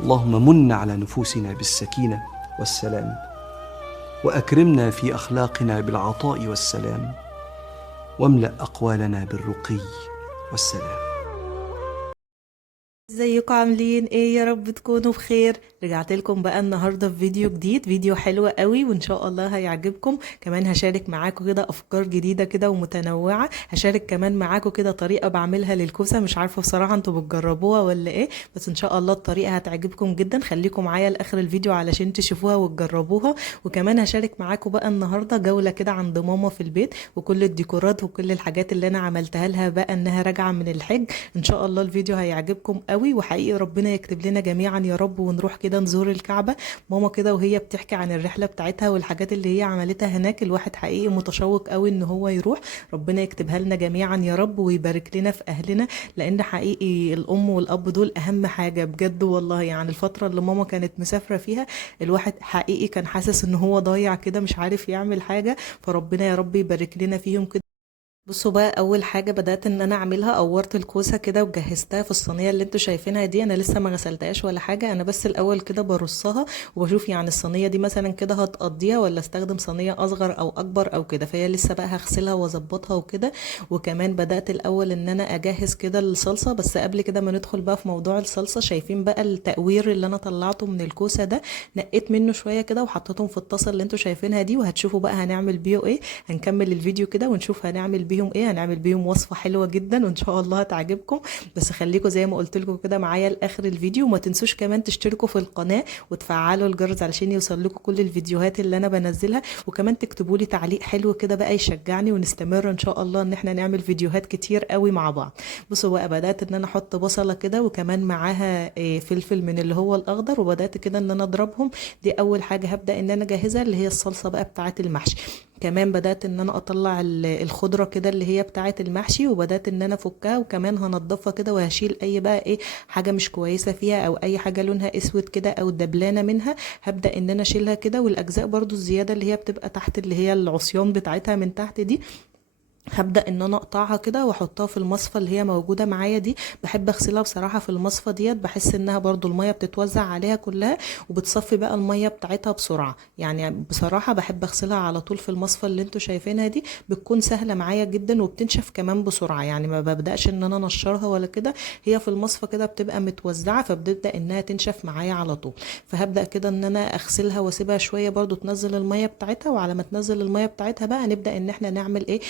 اللهم من على نفوسنا بالسكينة والسلام، وأكرمنا في أخلاقنا بالعطاء والسلام، واملأ أقوالنا بالرقي والسلام. ازيكم عاملين ايه؟ يا رب تكونوا بخير. رجعت لكم بقى النهارده في فيديو جديد، فيديو حلو قوي وان شاء الله هيعجبكم. كمان هشارك معاكم كده افكار جديده كده ومتنوعه. هشارك كمان معاكم كده طريقه بعملها للكوسه، مش عارفه بصراحه انتوا بتجربوها ولا ايه، بس ان شاء الله الطريقه هتعجبكم جدا. خليكم معايا لاخر الفيديو علشان تشوفوها وتجربوها. وكمان هشارك معاكم بقى النهارده جوله كده عند ماما في البيت، وكل الديكورات وكل الحاجات اللي انا عملتها لها بقى انها راجعه من الحج. ان شاء الله الفيديو هيعجبكم قوي، وحقيقي ربنا يكتب لنا جميعا يا رب ونروح كده نزور الكعبة. ماما كده وهي بتحكي عن الرحلة بتاعتها والحاجات اللي هي عملتها هناك، الواحد حقيقي متشوق قوي ان هو يروح. ربنا يكتبها لنا جميعا يا رب ويبارك لنا في اهلنا، لان حقيقي الام والاب دول اهم حاجة بجد والله. يعني الفترة اللي ماما كانت مسافرة فيها الواحد حقيقي كان حاسس ان هو ضايع كده، مش عارف يعمل حاجة. فربنا يا رب يبارك لنا فيهم كده. بصوا بقى، اول حاجه بدات ان انا اعملها، قورت الكوسه كده وجهزتها في الصينيه اللي انتوا شايفينها دي. انا لسه ما غسلتهاش ولا حاجه، انا بس الاول كده برصها وبشوف يعني الصينيه دي مثلا كده هتقضيها ولا استخدم صينيه اصغر او اكبر او كده. فهي لسه بقى هغسلها واظبطها وكده. وكمان بدات الاول ان انا اجهز كده الصلصه. بس قبل كده ما ندخل بقى في موضوع الصلصه، شايفين بقى التقوير اللي انا طلعته من الكوسه ده؟ نقيت منه شويه كده وحطيتهم في الطاسه اللي انتوا شايفينها دي، وهتشوفوا بقى هنعمل بيه ايه. هنكمل الفيديو كده ونشوف هنعمل بيهم ايه. هنعمل بيهم وصفة حلوة جدا وان شاء الله هتعجبكم. بس خليكم زي ما قلت لكم كده معايا لاخر الفيديو، وما تنسوش كمان تشتركوا في القناة وتفعلوا الجرس علشان يوصل لكم كل الفيديوهات اللي انا بنزلها. وكمان تكتبوا لي تعليق حلو كده بقى يشجعني، ونستمر ان شاء الله ان احنا نعمل فيديوهات كتير قوي مع بعض. بصوا بقى، بدأت ان انا احط بصلة كده وكمان معاها فلفل من اللي هو الاخضر، وبدأت كده ان انا اضربهم. دي اول حاجة هبدأ ان انا اجهزها، اللي هي الصلصة بقى بتاعة المحشي. كمان بدأت ان انا اطلع الخضرة كده اللي هي بتاعة المحشي، وبدأت ان انا افكها وكمان هنضفها كده، وهشيل اي بقى ايه حاجة مش كويسة فيها، او اي حاجة لونها اسود كده او دبلانة منها. هبدأ ان انا اشيلها كده. والاجزاء برضو الزيادة اللي هي بتبقى تحت، اللي هي العصيان بتاعتها من تحت دي، هبدأ ان انا اقطعها كده واحطها في المصفى اللي هي موجودة معايا دي. بحب اغسلها بصراحة في المصفى ديت، بحس انها برضو المية بتتوزع عليها كلها وبتصفي بقى المية بتاعتها بسرعة. يعني بصراحة بحب اغسلها على طول في المصفى اللي انتوا شايفينها دي، بتكون سهلة معايا جدا وبتنشف كمان بسرعة. يعني ما ببدأش ان انا انشرها ولا كده، هي في المصفى كده بتبقى متوزعة فبتبدأ انها تنشف معايا على طول. فهبدأ كده ان انا اغسلها واسيبها شوية برضو تنزل المية بتاعتها. وعلى ما تنزل المية بتاعتها بقى نبدأ ان احنا نعمل ايه،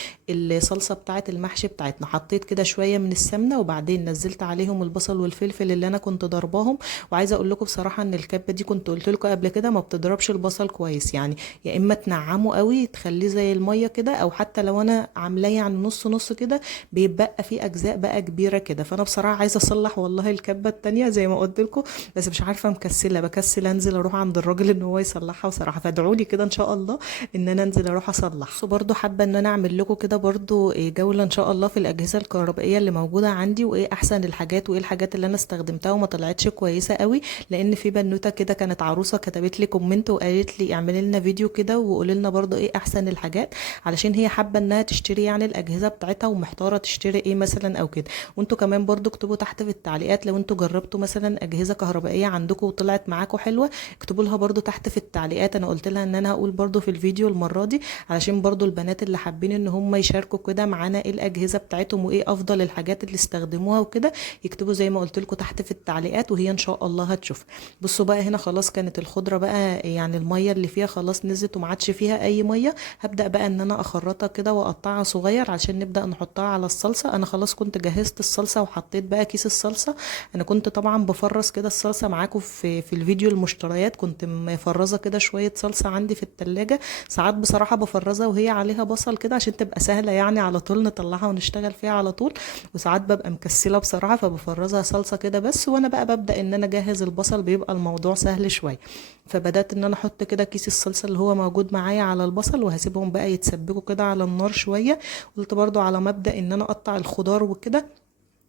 الصلصه بتاعه المحشي بتاعتنا. حطيت كده شويه من السمنه، وبعدين نزلت عليهم البصل والفلفل اللي انا كنت ضرباهم. وعايزه اقول لكم بصراحه ان الكبه دي كنت قلت لكم قبل كده ما بتضربش البصل كويس. يعني يا اما تنعمه قوي تخليه زي الميه كده، او حتى لو انا عاملاه يعني نص نص كده بيبقى فيه اجزاء بقى كبيره كده. فانا بصراحه عايزه اصلح والله الكبه التانية زي ما قلت لكم، بس مش عارفه، مكسله، بكسل انزل اروح عند الراجل ان هو يصلحها بصراحه. فادعوا لي كده ان شاء الله ان انا انزل اروح اصلح. بس برضو حابه ان انا اعمل لكم كده برضو جولة ان شاء الله في الاجهزة الكهربائية اللي موجودة عندي، وايه احسن الحاجات وايه الحاجات اللي انا استخدمتها وما طلعتش كويسة قوي. لان في بنوتة كده كانت عروسة كتبت لي كومنت وقالت لي اعملي لنا فيديو كده وقولي لنا برضو ايه احسن الحاجات، علشان هي حابة انها تشتري يعني الاجهزة بتاعتها ومحتارة تشتري ايه مثلا او كده. وانتوا كمان برضو اكتبوا تحت في التعليقات لو انتوا جربتوا مثلا اجهزة كهربائية عندكم وطلعت معاكم حلوة. اكتبوا لها برضو تحت في التعليقات. انا قلت لها ان انا هقول برضو في الفيديو المرة دي، علشان برضو البنات اللي حابين ان هم يشاركوا كده معانا ايه الاجهزه بتاعتهم وايه افضل الحاجات اللي استخدموها وكده، يكتبوا زي ما قلت لكم تحت في التعليقات وهي ان شاء الله هتشوف. بصوا بقى، هنا خلاص كانت الخضره بقى يعني الميه اللي فيها خلاص نزلت وما عادش فيها اي ميه. هبدا بقى ان انا اخرطها كده واقطعها صغير عشان نبدا نحطها على الصلصه. انا خلاص كنت جهزت الصلصه وحطيت بقى كيس الصلصه. انا كنت طبعا بفرز كده الصلصه معاكم في الفيديو المشتريات، كنت مفرزه كده شويه صلصه عندي في التلاجة. ساعات بصراحه بفرزها وهي عليها بصل كده عشان تبقى سهله يعني على طول نطلعها ونشتغل فيها على طول. وساعات ببقى مكسله بصراحه فبفرزها صلصه كده بس، وانا بقى ببدا ان انا اجهز البصل بيبقى الموضوع سهل شويه. فبدات ان انا احط كده كيس الصلصه اللي هو موجود معايا على البصل، وهسيبهم بقى يتسبكوا كده على النار شويه. قلت برضو على مبدا ان انا اقطع الخضار وكده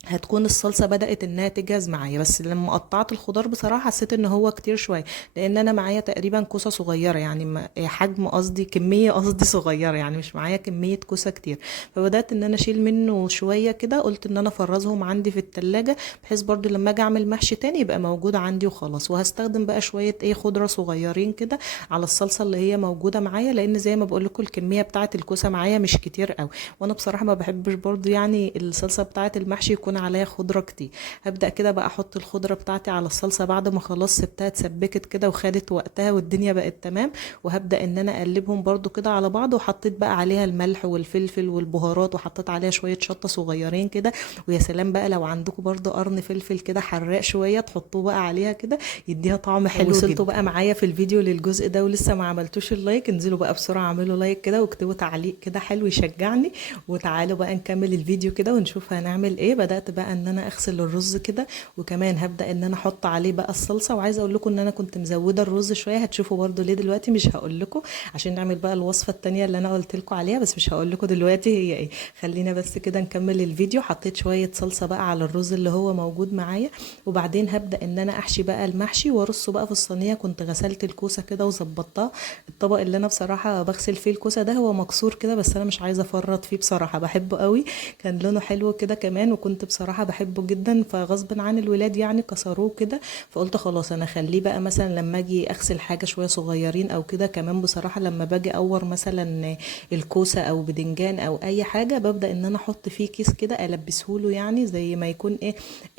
هتكون الصلصه بدات انها تجهز معايا. بس لما قطعت الخضار بصراحه حسيت ان هو كتير شويه، لان انا معايا تقريبا كوسه صغيره، يعني حجم قصدي كميه قصدي صغيره، يعني مش معايا كميه كوسه كتير. فبدات ان انا اشيل منه شويه كده، قلت ان انا افرزهم عندي في التلاجة، بحيث برضو لما اجي اعمل محشي تاني يبقى موجود عندي وخلاص. وهستخدم بقى شويه خضره صغيرين كده على الصلصه اللي هي موجوده معايا، لان زي ما بقول لكم الكميه بتاعه الكوسه معايا مش كتير قوي، وانا بصراحه ما بحبش برضو يعني الصلصه بتاعه المحشي يكون عليها خضره كتير. هبدا كده بقى احط الخضره بتاعتي على الصلصه بعد ما خلاص سبتها اتسبكت كده وخدت وقتها والدنيا بقت تمام. وهبدا ان انا اقلبهم برضو كده على بعض، وحطيت بقى عليها الملح والفلفل والبهارات، وحطيت عليها شويه شطه صغيرين كده. ويا سلام بقى لو عندكم برضو قرن فلفل كده حراق شويه تحطوه بقى عليها كده، يديها طعم حلو جدا. وصلتوا بقى معايا في الفيديو للجزء ده ولسه ما عملتوش اللايك، انزلوا بقى بسرعه اعملوا لايك كده واكتبوا تعليق كده حلو يشجعني. وتعالوا بقى نكمل الفيديو كده ونشوف هنعمل ايه. بدات بقى ان انا اغسل الرز كده، وكمان هبدا ان انا احط عليه بقى الصلصه. وعايزه اقول لكم ان انا كنت مزوده الرز شويه، هتشوفوا برضو ليه دلوقتي، مش هقول لكم عشان نعمل بقى الوصفه التانية اللي انا قلت لكم عليها، بس مش هقول لكم دلوقتي هي ايه. خلينا بس كده نكمل الفيديو. حطيت شويه صلصه بقى على الرز اللي هو موجود معايا، وبعدين هبدا ان انا احشي بقى المحشي وارصه بقى في الصينيه. كنت غسلت الكوسه كده وظبطتها. الطبق اللي انا بصراحه بغسل فيه الكوسه ده هو مكسور كده، بس انا مش عايزه افرط فيه بصراحه، بحبه قوي، كان لونه حلو كده كمان، وكنت بصراحه بحبه جدا، فغصب عن الولاد يعني كسروه كده. فقلت خلاص انا اخليه بقى مثلا لما اجي اغسل حاجه شويه صغيرين او كده. كمان بصراحه لما باجي اور مثلا الكوسه او بدنجان او اي حاجه، ببدا ان انا احط فيه كيس كده البسهوله، يعني زي ما يكون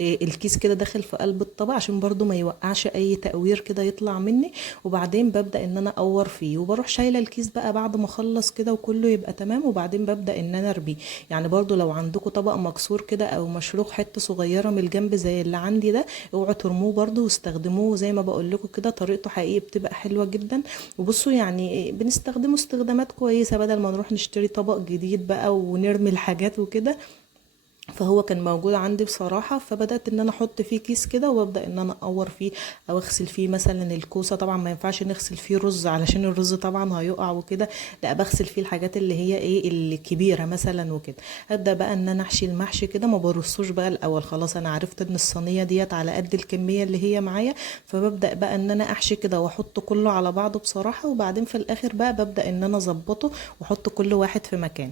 الكيس كده داخل في قلب الطبق، عشان برضو ما يوقعش اي تقوير كده يطلع مني. وبعدين ببدا ان انا اور فيه، وبروح شايله الكيس بقى بعد ما اخلص كده وكله يبقى تمام. وبعدين ببدا ان انا ارميه. يعني برضو لو عندكم طبق مكسور كده او مشروخ حته صغيره من الجنب زي اللي عندي ده، اوعوا ترموه برضو واستخدموه زي ما بقول لكم كده، طريقته حقيقي بتبقى حلوه جدا. وبصوا يعني بنستخدمه استخدامات كويسه بدل ما نروح نشتري طبق جديد بقى ونرمي الحاجات وكده. فهو كان موجود عندي بصراحة، فبدأت ان انا احط فيه كيس كده، وابدأ ان انا اور فيه او اغسل فيه مثلا الكوسة. طبعا ما ينفعش نغسل فيه رز علشان الرز طبعا هيقع وكده، لا بغسل فيه الحاجات اللي هي الكبيرة مثلا وكده. ابدأ بقى ان انا احشي المحشي كده، ما برصوش بقى الاول، خلاص انا عرفت ان الصينية ديت على قد الكمية اللي هي معايا. فببدأ بقى ان انا احشي كده واحط كله على بعضه بصراحة. وبعدين في الاخر بقى ببدأ ان انا اظبطه واحط كل واحد في مكان.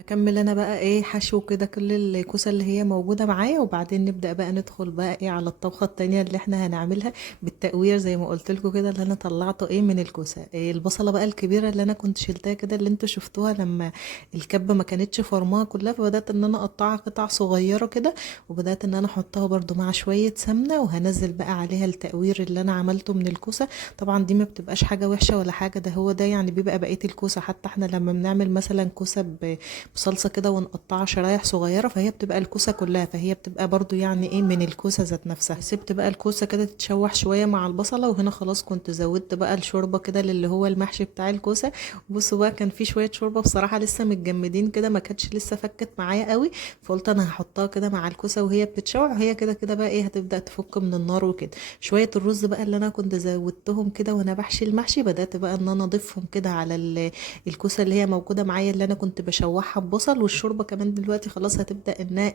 اكمل انا بقى حشو كده كل الكوسه اللي هي موجوده معايا. وبعدين نبدا بقى ندخل بقى على الطبخه التانية اللي احنا هنعملها بالتقوير زي ما قلت لكم كده، اللي انا طلعته من الكوسه. البصله بقى الكبيره اللي انا كنت شلتها كده، اللي انتوا شفتوها لما الكبه ما كانتش فرماها كلها، فبدات ان انا اقطعها قطع صغيره كده، وبدات ان انا احطها برده مع شويه سمنه، وهنزل بقى عليها التقوير اللي انا عملته من الكوسه. طبعا دي ما بتبقاش حاجه وحشه ولا حاجه، ده هو ده يعني بيبقى بقيه الكوسه. حتى احنا لما بنعمل مثلا كوسه بصلصه كده ونقطعها شرايح صغيره، فهي بتبقى الكوسه كلها، فهي بتبقى برضو يعني من الكوسه ذات نفسها. سبت بقى الكوسه كده تتشوح شويه مع البصله، وهنا خلاص كنت زودت بقى الشوربه كده اللي هو المحشي بتاع الكوسه. بصوا بقى كان في شويه شوربه بصراحه لسه متجمدين كده، ما كانتش لسه فكت معايا قوي، فقلت انا هحطها كده مع الكوسه وهي بتتشوح، وهي كده كده بقى هتبدا تفك من النار وكده. شويه الرز بقى اللي انا كنت زودتهم كده وانا بحشي المحشي، بدات بقى ان انا اضيفهم كده على الكوسه اللي هي موجوده معايا اللي انا كنت بشوحها ببصل. والشوربه كمان دلوقتي خلاص هتبدا انها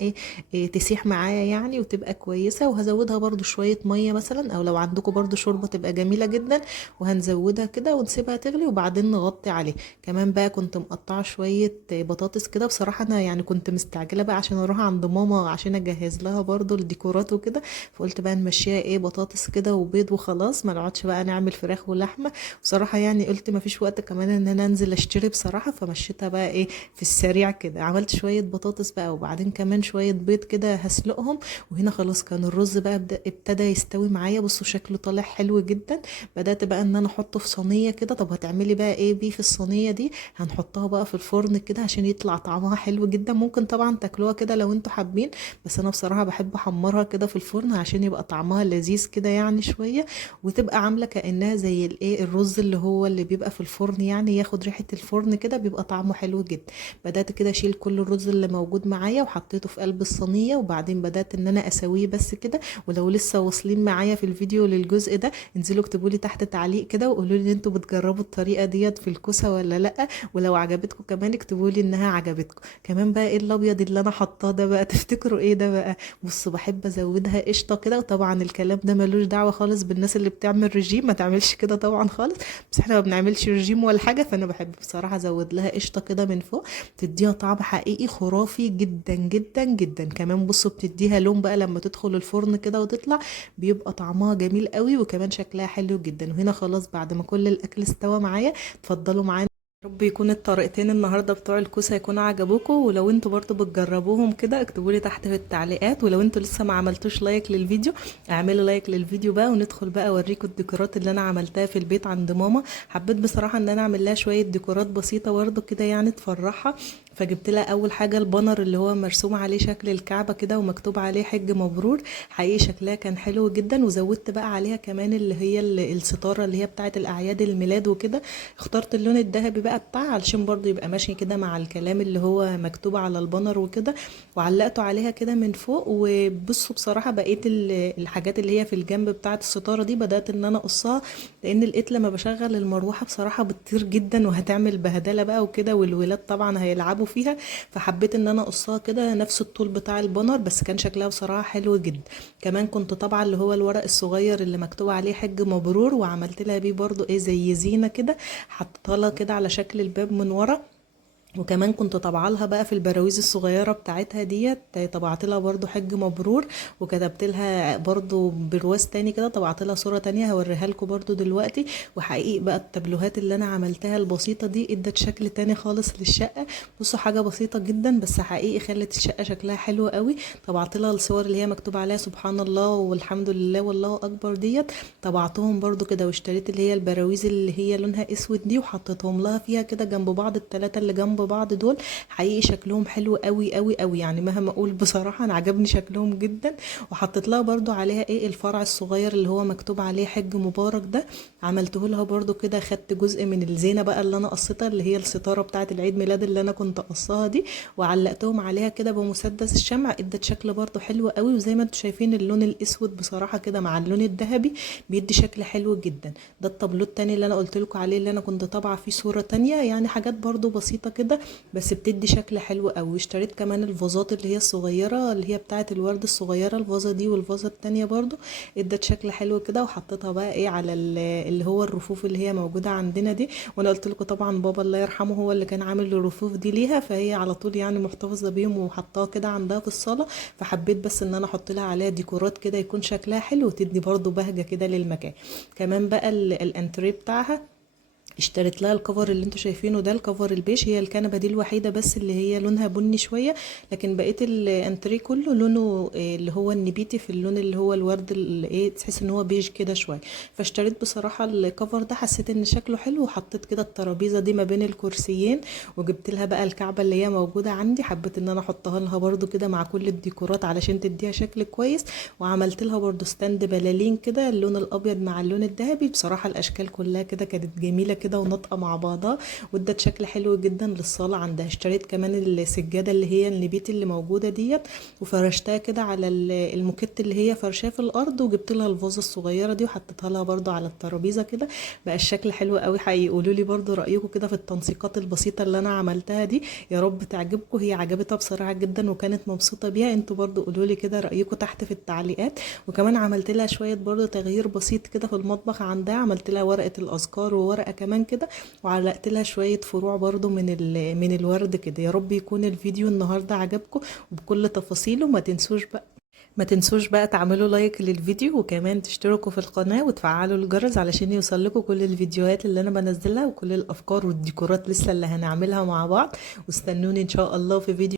تسيح معايا يعني وتبقى كويسه. وهزودها برده شويه ميه مثلا، او لو عندكم برده شوربه تبقى جميله جدا، وهنزودها كده ونسيبها تغلي وبعدين نغطي عليه. كمان بقى كنت مقطعه شويه بطاطس كده. بصراحه انا يعني كنت مستعجله بقى عشان اروح عند ماما عشان اجهز لها برده الديكورات وكده، فقلت بقى نمشيها بطاطس كده وبيض وخلاص، ما نقعدش بقى نعمل فراخ ولحمه. بصراحه يعني قلت ما فيش وقت كمان ان انا انزل اشتري بصراحه، فمشيتها بقى في السريع كده. عملت شويه بطاطس بقى، وبعدين كمان شويه بيض كده هسلقهم. وهنا خلاص كان الرز بقى ابتدى يستوي معايا، بصوا شكله طالع حلو جدا. بدات بقى ان انا احطه في صينيه كده. طب هتعملي بقى بيه في الصينيه دي؟ هنحطها بقى في الفرن كده عشان يطلع طعمها حلو جدا. ممكن طبعا تاكلوها كده لو انتوا حابين، بس انا بصراحه بحب احمرها كده في الفرن عشان يبقى طعمها لذيذ كده يعني شويه، وتبقى عامله كانها زي الرز اللي هو اللي بيبقى في الفرن، يعني ياخد ريحه الفرن كده، بيبقى طعمه حلو جدا. بدات بدأت كده اشيل كل الرز اللي موجود معايا وحطيته في قلب الصينية، وبعدين بدأت ان انا اسويه بس كده. ولو لسه واصلين معايا في الفيديو للجزء ده انزلوا اكتبوا لي تحت تعليق كده وقولوا لي انتوا بتجربوا الطريقة ديت في الكوسة ولا لا، ولو عجبتكم كمان اكتبوا لي انها عجبتكم. كمان بقى ايه الابيض اللي انا حطاه ده بقى؟ تفتكروا ايه ده بقى؟ بصوا بحب ازودها قشطة كده، وطبعا الكلام ده ملوش دعوة خالص بالناس اللي بتعمل رجيم، ما تعملش كده طبعا خالص، بس احنا ما بنعملش رجيم ولا حاجة. فانا بحب بصراحة ازود لها قشطة كده من فوق، تديها طعم حقيقي خرافي جدا جدا جدا. كمان بصوا بتديها لون بقى لما تدخل الفرن كده وتطلع، بيبقى طعمها جميل قوي وكمان شكلها حلو جدا. وهنا خلاص بعد ما كل الاكل استوى معايا، اتفضلوا معانا. رب يكون الطريقتين النهارده بتوع الكوسه يكونوا عجبوكم، ولو انتوا برضو بتجربوهم كده اكتبوا لي تحت في التعليقات. ولو انتوا لسه ما عملتوش لايك للفيديو اعملوا لايك للفيديو بقى، وندخل بقى اوريكم الديكورات اللي انا عملتها في البيت عند ماما. حبيت بصراحه ان انا اعمل لها شويه ديكورات بسيطه برضو كده يعني تفرحها. فجبت لها اول حاجه البانر اللي هو مرسوم عليه شكل الكعبه كده ومكتوب عليه حج مبرور، حقيقي شكلها كان حلو جدا. وزودت بقى عليها كمان اللي هي الستاره اللي هي بتاعه الاعياد الميلاد وكده، اخترت اللون الذهبي بقى بتاعها علشان برضو يبقى ماشي كده مع الكلام اللي هو مكتوب على البانر وكده، وعلقته عليها كده من فوق. وبصوا بصراحه بقيت الحاجات اللي هي في الجنب بتاعه الستاره دي بدات ان انا اقصها، لان لقيت لما بشغل المروحه بصراحه بتطير جدا وهتعمل بهدله بقى وكده، والولاد طبعا هيلعبوا فيها. فحبيت ان انا اقصها كده نفس الطول بتاع البانر، بس كان شكلها بصراحه حلو جدا. كمان كنت طبعا اللي هو الورق الصغير اللي مكتوب عليه حج مبرور، وعملت لها بيه برضو ايه زي زينه كده، حطيتها لها كده على شكل الباب من ورا. وكمان كنت طبعا لها بقى في البراويز الصغيره بتاعتها ديت، طبعت لها برضو حج مبرور، وكتبت لها برضو برواز تاني كده، طبعت لها صوره تانية هوريها لكم برضو دلوقتي. وحقيقي بقى التابلوهات اللي انا عملتها البسيطه دي ادت شكل تاني خالص للشقه. بصوا حاجه بسيطه جدا بس حقيقي خلت الشقه شكلها حلو قوي. طبعت لها الصور اللي هي مكتوب عليها سبحان الله والحمد لله والله اكبر ديت، طبعتهم برضو كده. واشتريت اللي هي البراويز اللي هي لونها اسود دي وحطيتهم لها فيها كده جنب بعض، الثلاثه اللي جنب بعض دول حقيقي شكلهم حلو قوي قوي قوي، يعني مهما اقول بصراحه انا عجبني شكلهم جدا. وحطيت لها برضو عليها ايه الفرع الصغير اللي هو مكتوب عليه حج مبارك ده، عملته لها برضو كده. خدت جزء من الزينه بقى اللي انا قصيتها اللي هي الستاره بتاعه العيد ميلاد اللي انا كنت قصاها دي، وعلقتهم عليها كده بمسدس الشمع، ادت شكل برضو حلو قوي. وزي ما انتم شايفين اللون الاسود بصراحه كده مع اللون الذهبي بيدي شكل حلو جدا. ده الطابلو التاني اللي انا قلت لكم عليه اللي انا كنت طابعه فيه صوره تانية، يعني حاجات برضو بسيطه كده بس بتدي شكل حلو قوي. اشتريت كمان الفازات اللي هي الصغيره اللي هي بتاعه الورد الصغيره، الفازه دي والفازه التانية برضو ادت شكل حلو كده. وحطيتها بقى ايه على اللي هو الرفوف اللي هي موجوده عندنا دي. وانا قلت لكم طبعا بابا الله يرحمه هو اللي كان عامل الرفوف دي ليها، فهي على طول يعني محتفظه بيهم وحطاها كده عندها في الصاله. فحبيت بس ان انا احط لها عليها ديكورات كده يكون شكلها حلو وتدي برضو بهجه كده للمكان. كمان بقى الانتريه بتاعها اشتريت لها الكفر اللي انتوا شايفينه ده، الكفر البيج. هي الكنبه دي الوحيده بس اللي هي لونها بني شويه، لكن بقيت الانتريه كله لونه اللي هو النبيتي في اللون اللي هو الورد اللي ايه تحس ان هو بيج كده شويه. فاشتريت بصراحه الكفر ده، حسيت ان شكله حلو. وحطيت كده الترابيزه دي ما بين الكرسيين، وجبت لها بقى الكعبه اللي هي موجوده عندي، حبيت ان انا احطها لها برده كده مع كل الديكورات علشان تديها شكل كويس. وعملت لها برده ستاند بلالين كده اللون الابيض مع اللون الذهبي. بصراحه الاشكال كلها كده كانت جميله كده ونطقه مع بعضها، وادت شكل حلو جدا للصاله عندها. اشتريت كمان السجاده اللي هي النبيت اللي موجوده ديت، وفرشتها كده على الموكيت اللي هي فرشاه في الارض، وجبت لها الفازه الصغيره دي وحطيتها لها برده على الترابيزه كده. بقى الشكل حلو قوي حقيقي. قولوا لي برده رايكم كده في التنسيقات البسيطه اللي انا عملتها دي، يا رب تعجبكم. هي عجبتها بصراحه جدا وكانت مبسوطه بيها. انتوا برده قولوا لي كده رايكم تحت في التعليقات. وكمان عملت لها شويه برده تغيير بسيط كده في المطبخ عندها، عملت لها ورقه الاذكار وورقه كمان كده، وعلقت لها شويه فروع برده من الورد كده. يا رب يكون الفيديو النهارده عجبكم وبكل تفاصيله. ما تنسوش بقى تعملوا لايك للفيديو، وكمان تشتركوا في القناه وتفعلوا الجرس علشان يوصلكوا كل الفيديوهات اللي انا بنزلها وكل الافكار والديكورات لسه اللي هنعملها مع بعض. واستنوني ان شاء الله في فيديو